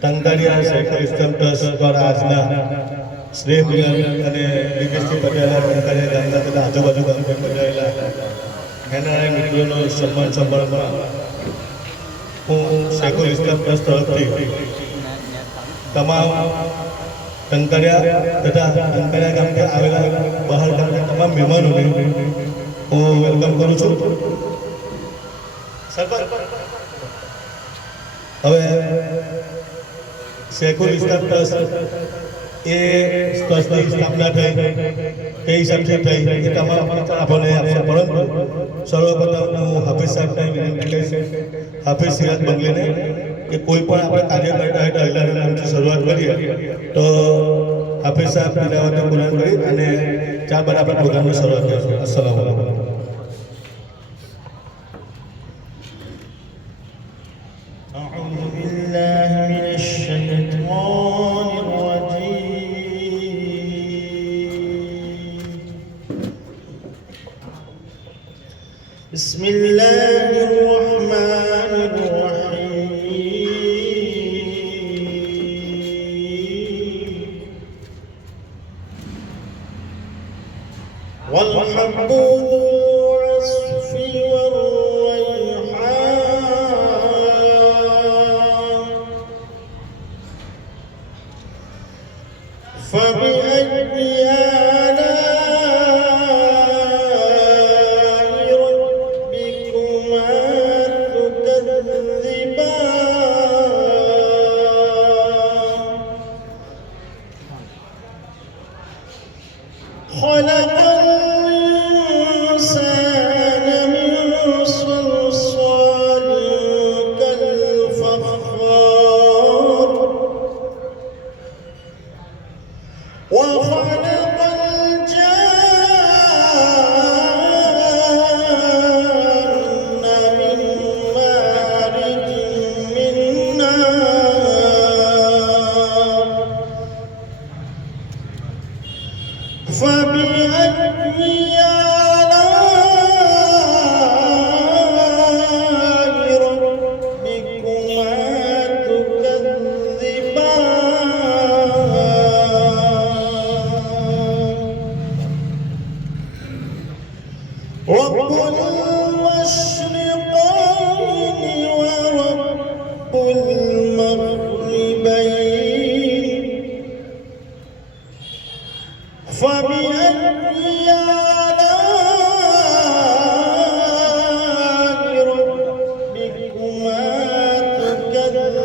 Tankaria cycle ઇસ્લામ trust દ્વારા આજના સ્નેહ મિલન અને દિગ્વિજય પટેલા ટંકારિયા ગામના તથા આજુબાજુ ગામથી પધારેલા એનઆરઆઈ મિત્રોનો સન્માન સંભાળવા હું સાયકલ ઇસ્લામ ટ્રસ્ટ તરફથી તમામ ટંકારિયા તથા ટંકારિયા ગામથી આવેલા બહાર ગામના તમામ મહેમાનોને હું વેલકમ કરું છું. હવે સાયકલ ઇસ્લામ ટ્રસ્ટ એ ટ્રસ્ટની સ્થાપના થઈ તે હિસાબથી થઈ એ તમામ આપણને આપશે, પરંતુ સર્વપ્રથમ હું હાફિઝ સાહેબને વિનંતી કરીશ, હાફિઝ સિરાજ બંગલેને, કે કોઈ પણ આપણે કાર્ય કરતા હોય તો અલ્લાહના નામથી શરૂઆત કરીએ તો હાફિઝ સાહેબ તિલાવત કુરાન કરી અને ત્યારબાદ આપણે પ્રોગ્રામની શરૂઆત કરીશું. અસ્સલામુ અલૈકુમ. أعوذ بالله من الشيطان الرجيم. بسم الله الرحمن الرحيم. والحب ذو العصف فبأي آلاء ربكما تكذبان. خلق الإنسان من صلصال كالفخار وخلق الجان من مارج من نار. فبأي آلاء ربكما تكذبان. رب المشرقين ورب المغربين. فبأي آلاء ربكما تكذبان.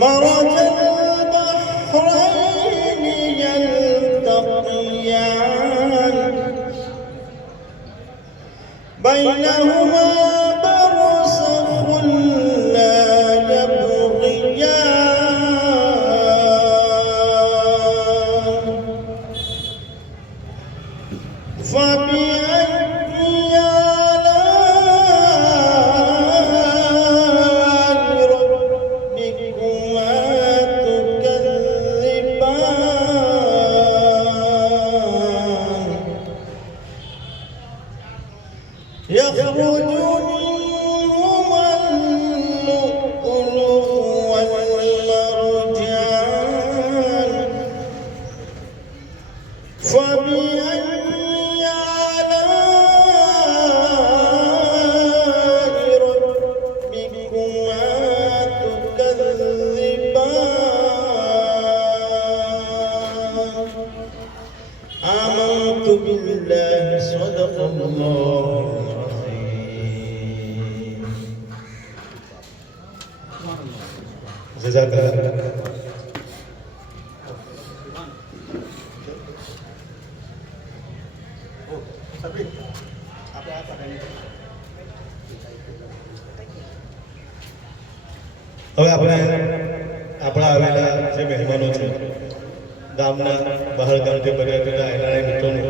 مرج البحرين يلتقيان بينهما برزخ لا يبغيان. فبأي آلاء ربكما تكذبان. يخرج منهما اللؤلؤ والمرجان. فبأي آلاء ربكما تكذبان. آمنت بالله صدق الله العظيم. જઝાકલ્લાહ. હવે આપણે આપણા આવેલા જે મહેમાનો છે, ગામના બહાર ગામથી પધારેલા એનઆરઆઈ મિત્રોને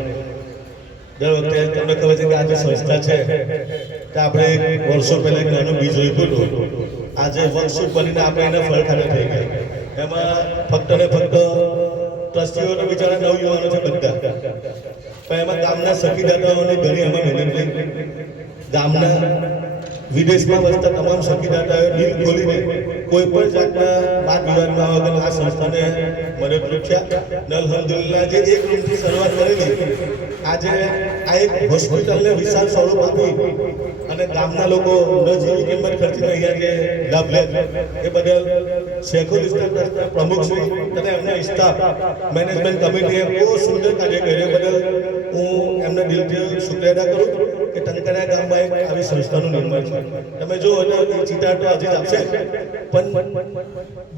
દર વખતે તમને ખબર છે કે આ જે સંસ્થા છે તે આપણે વર્ષો પહેલાં એક નાનું બીજ રોપ્યું હતું. આજે વર્ષો બનીને આપણે એને ફળ ખાતા થઈ ગયા. એમાં ફક્ત ને ફક્ત ટ્રસ્ટીઓ બિચારા નવયુવાનો છે બધા, પણ એમાં ગામના સખીદાતાઓને ઘણી એમાં મહેનત કરી. ગામના વિદેશમાં વસતા તમામ સખીદાતાઓએ દિલ ખોલીને કોઈ પણ જાતના વાદ વિવાદના વગર આ સંસ્થાને મદદરૂપ થયા. અલ્હમ્દુલિલ્લાહ જે એક રૂમથી શરૂઆત કરેલી આજે આ એક હોસ્પિટલને વિશાળ સ્વરૂપ આપી અને ગામના લોકો ન જેવી કિંમત ખર્ચીને અહીંયા જે લાભ લે એ બદલ શેખુલ ઇસ્લામ ટ્રસ્ટના પ્રમુખશ્રી તથા એમના સ્ટાફ મેનેજમેન્ટ કમિટીએ બહુ સુંદર કાર્ય કર્યું બદલ હું એમને દિલથી શુક્રિયા અદા કરું કે ટંકારા ગામમાં એક આવી સંસ્થાનું નિર્માણ છે. તમે જો એટલે એ ચિતાર તો આજે જ આપશે, પણ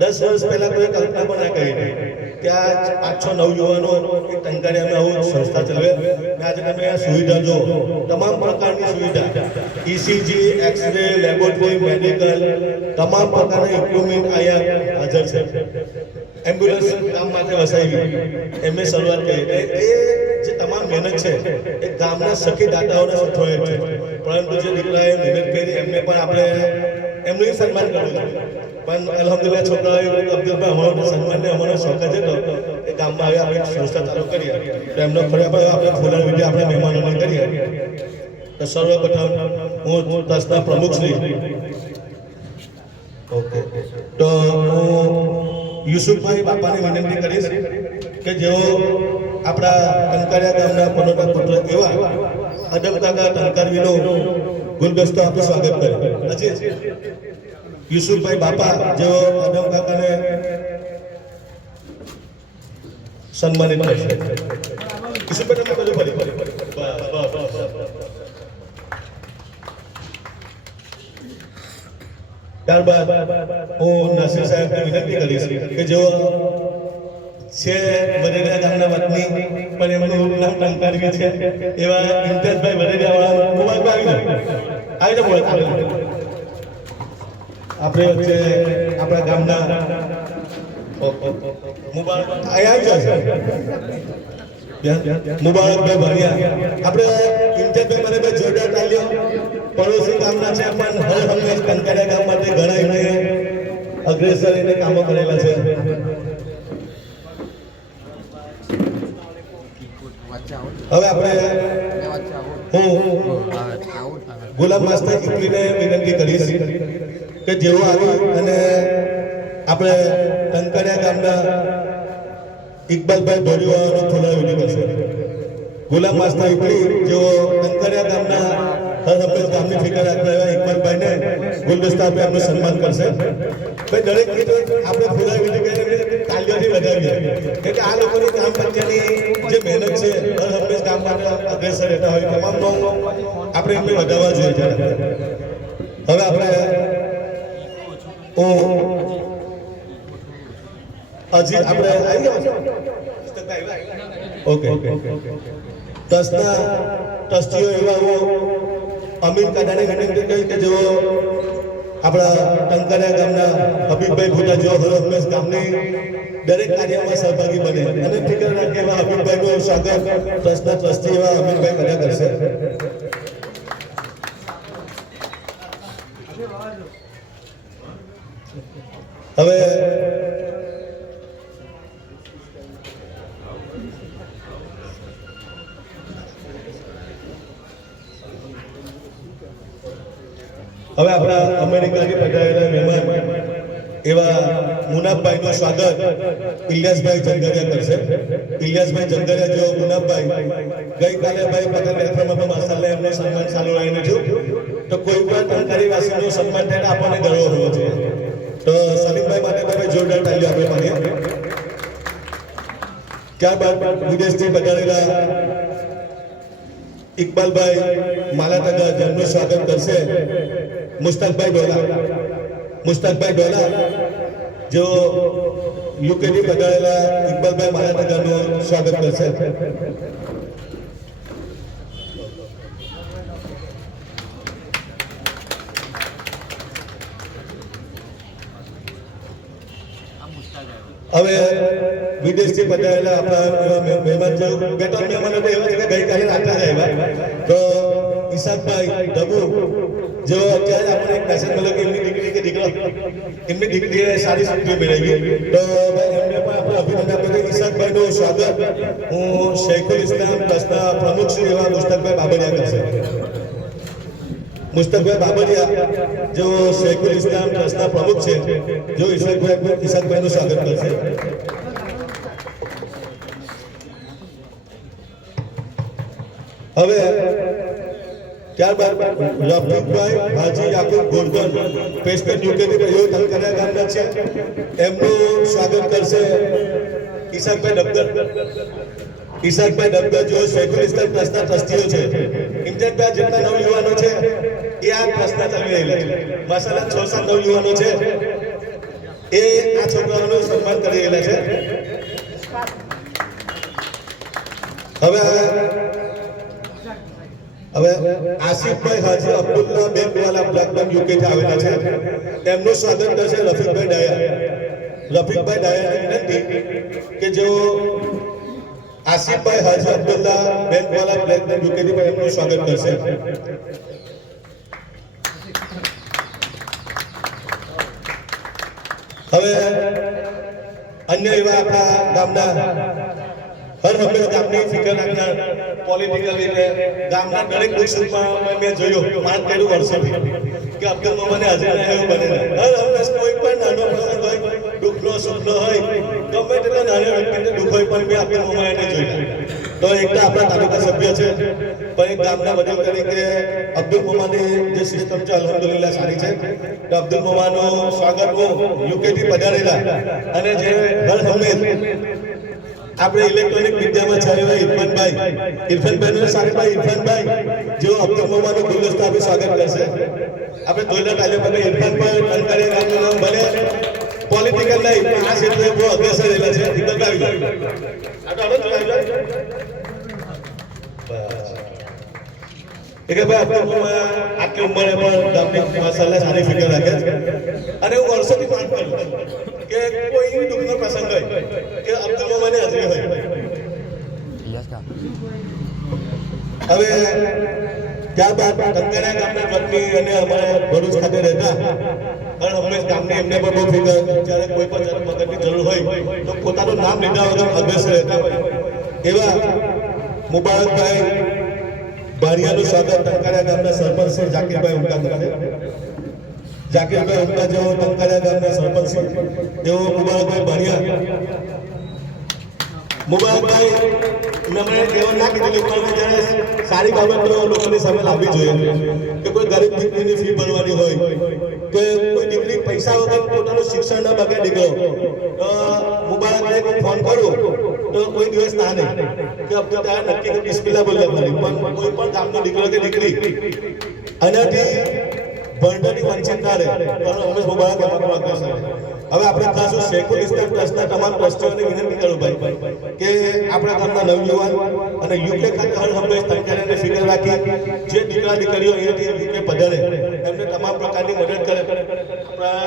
10 વર્ષ પહેલા કોઈ કલ્પના પણ ના કરી હતી કે આ 5-6 નવયુવાનો એક ટંકારામાં આવું સંસ્થા ચલાવે. આજે તમે આ સુવિધા જો તમામ પ્રકારની સુવિધા ECG, એક્સરે, લેબોરેટરી, મેડિકલ તમામ પ્રકારના ઇક્વિપમેન્ટ અહીંયા હાજર છે. એમ્બ્યુલન્સ ગામ માટે વસાવી એમને શરૂઆત કરી. એ જે તમામ મહેનત છે એ ગામના સખીદાતાઓને સથવાય છે, પરંતુ જે દીકરાએ મહેનત કરી એમને પણ આપણે એમનું સન્માન કરવું છે. પણ અલ્હમ્દુલિલ્લાહ છોકરાઓએ અબ્દુલભાઈ અમારો સન્માનને અમારો શોખ જ હતો એ ગામમાં હવે આપણે સંસ્થા ચાલુ કરીએ તો એમનો ખરેખર આપણે ફૂલાર વિધિ આપણે મહેમાનોને કરીએ. તો સર્વપ્રથમ હું ટ્રસ્ટના પ્રમુખશ્રી તો હું યુસુફભાઈ બાપાને વિનંતી કરીશ કે જેઓ આપણા ટંકારિયા ગામના પનોતા પુત્ર એવા અદબ કાકા ટંકારવીનો ગુલદસ્તો આપી સ્વાગત કરે. હજી યુસુફભાઈ બાપા જેઓ અદબ કાકાને સન્માનિત કરશે. યુસુફભાઈ તમે બધું ફરી ત્યારબાદ હું નાસિર સાહેબને વિનંતી કરીશ કે જેઓ છે વડેરા ગામના વતની પણ એમનું નામ ટંકારવી છે એવા ઇમ્તિયાઝભાઈ વડેરા વાળા મોબાઈલ આવી બોલ આપણે વચ્ચે આપણા ગામના મુબારકભાઈ ભણ્યા આપણે ઇમ્તિયાઝભાઈ મને જોરદાર તાલીઓ પડોશી ગામના છે પણ હર હંમેશ ટંકારિયા ગામ માટે ઘણા એમને અગ્રેસર એને કામો કરેલા છે. હવે આપણે હું ગુલામ માસ્ટર ઇકલીને વિનંતી કરીશ કે જેઓ આવી અને આપણે ટંકારિયા ગામના ઇકબાલભાઈ ધોળીવાળાનો ફુલાવી કરશે. ગુલામ માસ્ટર ઇકલી જેઓ ટંકારિયા ગામના હર હંમેશ ગામની ફિકર રાખતા એવા ઇકબાલભાઈને ગુલદસ્તા આપે એમનું સન્માન કરશે. ભાઈ દરેક ગીતો આપણે ફુલાવી કરીને તાલીઓથી વધાવીએ એટલે આ લોકોની કામ પ્રત્યેની જે મહેનત છે હર હંમેશ કામ માટે અગ્રેસર રહેતા હોય તમામનો આપણે એમને વધારવા જોઈએ. હવે આપણે હજી આપણે આવી ગયા ઓકે ટ્રસ્ટના ટ્રસ્ટીઓ એવા અમીર કાદાને વિનંતી કરી કે જેઓ આપણા ટંકારિયા ગામના હબીબભાઈ ભૂટા જેઓ હર હંમેશ ગામની દરેક કાર્યમાં સહભાગી બને અને ફિકર રાખે એવા હબીબભાઈનું સ્વાગત ટ્રસ્ટના ટ્રસ્ટી એવા હબીબભાઈ બધા કરશે. હવે આપણા અમેરિકાથી પધારેલા મહેમાન એવા મુનાફભાઈનું સ્વાગત ઇલિયાસભાઈ જંગરિયા કરશે. ઇલિયાસભાઈ જંગરિયા જેવો મુનાફભાઈ ગઈકાલે ભાઈ પટેલ યાત્રામાં માસાલ્લાહ એમનું સન્માન ચાલુ રહીને થયું તો કોઈ પણ ટંકારીવાસીનું સન્માન થઈને આપણને ગર્વ હોવો જોઈએ. તો સલીમભાઈ માટે તમે જોરદાર તાલીઓ આપણે માનીએ. ત્યારબાદ વિદેશથી પધારેલા ઇકબાલભાઈ માલાતગા જેમનું સ્વાગત કરશે મુસ્તાકભાઈ ડોલા જેઓ યુકેથી પધારેલા ઇકબાલભાઈ માલાતગાનું સ્વાગત કરશે. હવે વિદેશથી પધારેલા આપણા મહેમાન છે બે ત્રણ મહેમાનો તો એવા છે કે ગઈકાલે રાત્રે જ આવ્યા તો ઈશાકભાઈ ડબુ જેઓ અત્યારે આપણે એક મેસેજ મળ્યો કે એમની દીકરી કે દીકરો એમની દીકરીએ સારી સિદ્ધિ મેળવી તો એમને પણ આપણે અભિનંદન આપે છે. ઈશાકભાઈનું સ્વાગત હું શૈખુલ ઇસ્લામ ટ્રસ્ટના પ્રમુખ શ્રી એવા મુસ્તકભાઈ બાબરિયા કરશે. મુસ્તકભાઈ બાબરિયા જો શૈખુલ ઇસ્લામ ટ્રસ્ટના પ્રમુખ છે, જો ઈશાકભાઈનું સ્વાગત કરશે. હવે ત્યારબાદ રફીકભાઈ હાજી યાકુબ ગોરધન પેસ્ટન યુકેની પ્રયોગ તલકરિયા ગામના છે, એમનું સ્વાગત કરશે ઈશાકભાઈ ડબદર. ઈશાકભાઈ ડબદર જો શૈખુલ ઇસ્લામ ટ્રસ્ટના ટ્રસ્ટીઓ છે. ઇમ્તિયાઝભાઈ જેટલા નવયુવાનો છે એ આ ટ્રસ્ટના ચાલી રહેલા છે. માશાલ્લાહ 6-7 નવયુવાનો છે એ આ છોકરાઓનું સન્માન કરી રહેલા છે. હવે આસિફભાઈ હાજી અબ્દુલ્લા બેંકવાલા બ્લેકબર્ન યુકે થી આવેલા છે, એમનું સ્વાગત કરશે રફીકભાઈ ડાયા. રફીકભાઈ ડાયાને વિનંતી કે જેઓ આસિફભાઈ હાજી અબ્દુલ્લા બેંકવાલા બ્લેકબર્ન યુકે થી એમનું સ્વાગત કરશે. હવે અન્ય એવા આપણા ગામના હર હંમેશ ગામની ફિકર રાખનાર પોલિટિકલ રીતે ગામના દરેક દુઃખમાં મેં જોયું 5 તેરું વર્ષોથી કે અબ્દુલ મોમાને હાજર ના એવું બને હર હંમેશ કોઈ પણ નાનો પ્રસંગ હોય, દુઃખનો સુખનો હોય, ગમે તેટલા નાના વ્યક્તિને દુઃખ હોય પણ મેં અબ્દુલ મોમા એને જોયા. તો એક તો આપણા તાલુકા સભ્ય છે, પણ એક ગામના વડીલ તરીકે અબ્દુલ મોમાની જે સિસ્ટમ છે અલ્હમ્દુલિલ્લાહ સારી છે. તો અબ્દુલ મોમાનું સ્વાગત હું યુકેથી પધારેલા અને જે હર હંમેશ આપણે ઇલેક્ટ્રોનિક મીડિયામાં ચાલે ઇરફાનભાઈનું સાહેબભાઈ ઇરફાનભાઈ જેઓ અબ્દુલ મોમાનું ગુલદસ્તા આપી સ્વાગત કરશે. આપણે ધોઈલા તાલુકામાં ઇરફાનભાઈ તલકરિયા ગામનું નામ ભલે પોલિટિકલ નહીં પણ આ ક્ષેત્રે બહુ અગ્રેસર રહેલા છે. આટલી ઉંમરે પણ ગામની માશાલ્લાહ સારી ફિગર રાખે છે અને હું વર્ષોથી માંગ કરું કે કોઈ દુઃખનો પ્રસંગ હોય કે અબ્દુલ મોમાની હાજરી હોય. હવે ત્યારબાદ તલકરિયા ગામના વતની અને અમારે ભરૂચ ખાતે રહેતા અને હંમેશ ગામની એમને પણ બહુ ફિકર, જ્યારે કોઈ પણ મદદની જરૂર હોય તો પોતાનું નામ લીધા વગર અગ્રેસર રહેતા હોય એવા મુબારકભાઈ બારિયાનું સ્વાગત તલકરિયા ગામના સરપંચ શ્રી જાકીરભાઈ ઉમકા કરશે. જાકીરભાઈ ઉમકા જેઓ તલકરિયા ગામના સરપંચ છે તેઓ મુબારકભાઈ બારિયા. મુબારકભાઈ મને કહેવા ના કીધું પણ જ્યારે સારી બાબતો લોકોની સામે લાવવી જોઈએ કે કોઈ ગરીબ દીકરીની ફી ભરવાની હોય કે કોઈ દીકરી પૈસા વગર પોતાનું શિક્ષણ ના બગાડે દીકરો, તો મુબારકભાઈ કોઈ ફોન કરું તો કોઈ દિવસ ના નહીં કે અબ્દુલ તારે નક્કી કે બિસ્મિલ્લાહ બોલ્યા કરી, પણ કોઈ પણ ગામનો દીકરો કે દીકરી આનાથી ભણતરથી વંચિત ના રહે તો હંમેશ મુબારક એમાં અગ્રેસર. હવે આપણે ખાસ શૈખુલ ઇસ્લામ ટ્રસ્ટના તમામ ટ્રસ્ટીઓને વિનંતી કરું ભાઈ કે આપણા ગામના નવયુવાન અને યુકે ખાતે હર હંમેશ તલકરિયાની ફિકર રાખી જે દીકરા દીકરીઓ અહીંયાથી યુકે પધારે એમને તમામ પ્રકારની મદદ કરે. આપણા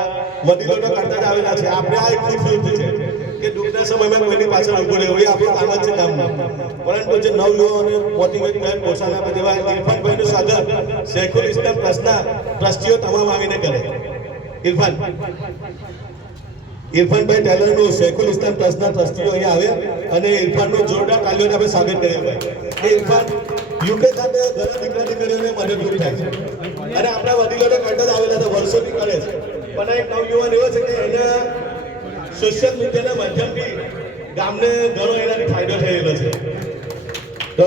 વડીલોનો કરતા જ આવેલા છે. આપણે આ એટલી ફિલ્મ છે કે દુઃખના સમયમાં કોઈની પાછળ ઊભું રહેવું એ આપણું કામ જ છે ગામનું. પરંતુ જે નવયુવાનોને મોટિવેટ કરે, પ્રોત્સાહન આપે તેવા ઇરફાનભાઈનું સ્વાગત શૈખુલ ઇસ્લામ ટ્રસ્ટના ટ્રસ્ટીઓ તમામ આવીને કરે. ઇરફાનભાઈ ટેલરનું શૈખુલ ઇસ્લામ ટ્રસ્ટના ટ્રસ્ટીઓ અહીંયા આવે અને ઇરફાનનું જોરદાર તાલીઓને આપણે સ્વાગત કરીએ ભાઈ. એ ઇરફાન યુકે ખાતે ઘણા દીકરા દીકરીઓને મદદરૂપ થાય છે અને આપણા વડીલોને કરતા જ આવેલા હતા, વર્ષોથી કરે છે. પણ એક નવયુવાન એવો છે કે એના સોશિયલ મીડિયાના માધ્યમથી ગામને ઘણો એનાથી ફાયદો થયેલો છે. તો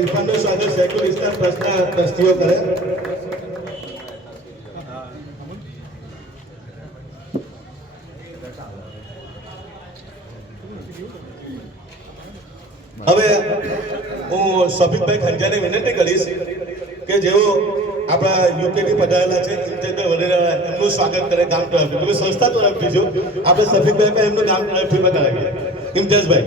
ઇરફાનનું સ્વાગત શૈખુલ ઇસ્લામ ટ્રસ્ટના ટ્રસ્ટીઓ કરે. હવે હું સફીકભાઈ ખંજાને વિનંતી કરીશ કે જેઓ આપણા યુકેથી પધારેલા છે ઇમ્તિયાઝભાઈ વડેરા એમનું સ્વાગત કરે ગામ તરફથી. તમે સંસ્થા તરફથી જો આપણે સફીકભાઈ પણ એમનું ગામ તરફથી કરાવીએ. ઇમ્તિયાઝભાઈ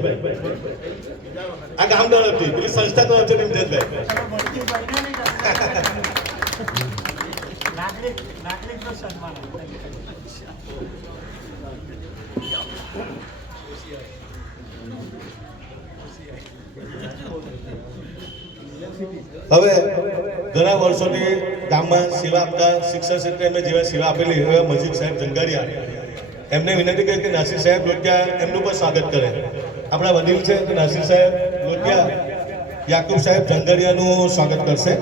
આ ગામ તરફથી, પેલી સંસ્થા તરફથી ઇમ્તિયાઝભાઈ. હવે ઘણા વર્ષોથી ગામમાં સેવા આપતા શિક્ષણ ક્ષેત્રે અમે જેવા સેવા આપેલી એવા મજીદ સાહેબ જંગારિયા એમને વિનંતી કરી કે નાસિર સાહેબ લોટિયા એમનું પણ સ્વાગત કરે. આપણા વડીલ છે તો નાસિર સાહેબ લોટિયા યાકુબ સાહેબ જંગડિયાનું સ્વાગત કરશે.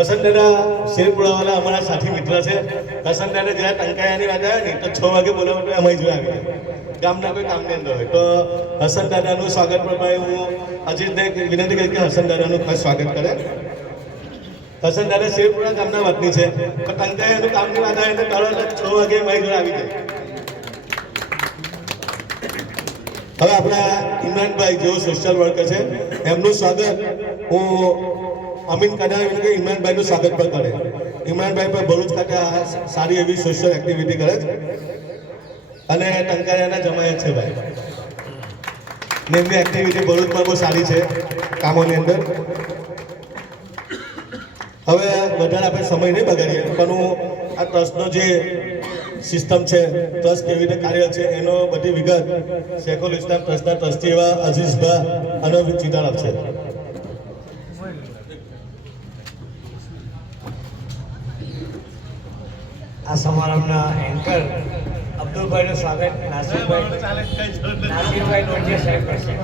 હસન દાદા શેરપુરાવાલા અમારા સાથી મિત્ર છે. હસન દાદા જ્યારે ટંકાયાની વાત આવે ને તો 6 વાગે બોલાવવા અમે જોઈ આવી ગામના કોઈ કામની અંદર હોય તો હસન દાદાનું સ્વાગત પ્રમાણે હું અજીતને વિનંતી કરી કે હસન દાદાનું ખાસ સ્વાગત કરે. હસન દાદા શેરપુરા ગામના વતની છે તો ટંકાયાનું કામની વાત આવે તો તરત 6 વાગે અમારી જોડે આવી જાય. હવે આપણા ઇમરાનભાઈ જેઓ સોશિયલ વર્કર છે એમનું સ્વાગત હું અમીન કડાવી કે ઇમરાનભાઈનું સ્વાગત પણ કરે. ઇમરાનભાઈ પણ ભરૂચ ખાતે સારી એવી સોશિયલ એક્ટિવિટી કરે છે અને ટંકારિયાના જમાયત છે ભાઈ. ને એમની એક્ટિવિટી ભરૂચમાં બહુ સારી છે કામોની અંદર. હવે વધારે આપણે સમય નહીં બગાડીએ પણ હું આ ટ્રસ્ટનો જે સિસ્ટમ છે ટ્રસ્ટ કેવી રીતે કાર્ય છે એનો બધી વિગત શેખુલ ઇસ્લામ ટ્રસ્ટના ટ્રસ્ટી એવા અઝીઝભા અને ચિતાર આપશે. આ સમારંભના એન્કર અબ્દુલભાઈનું સ્વાગત નાસિરભાઈ લોટિયા સાહેબ કરશે.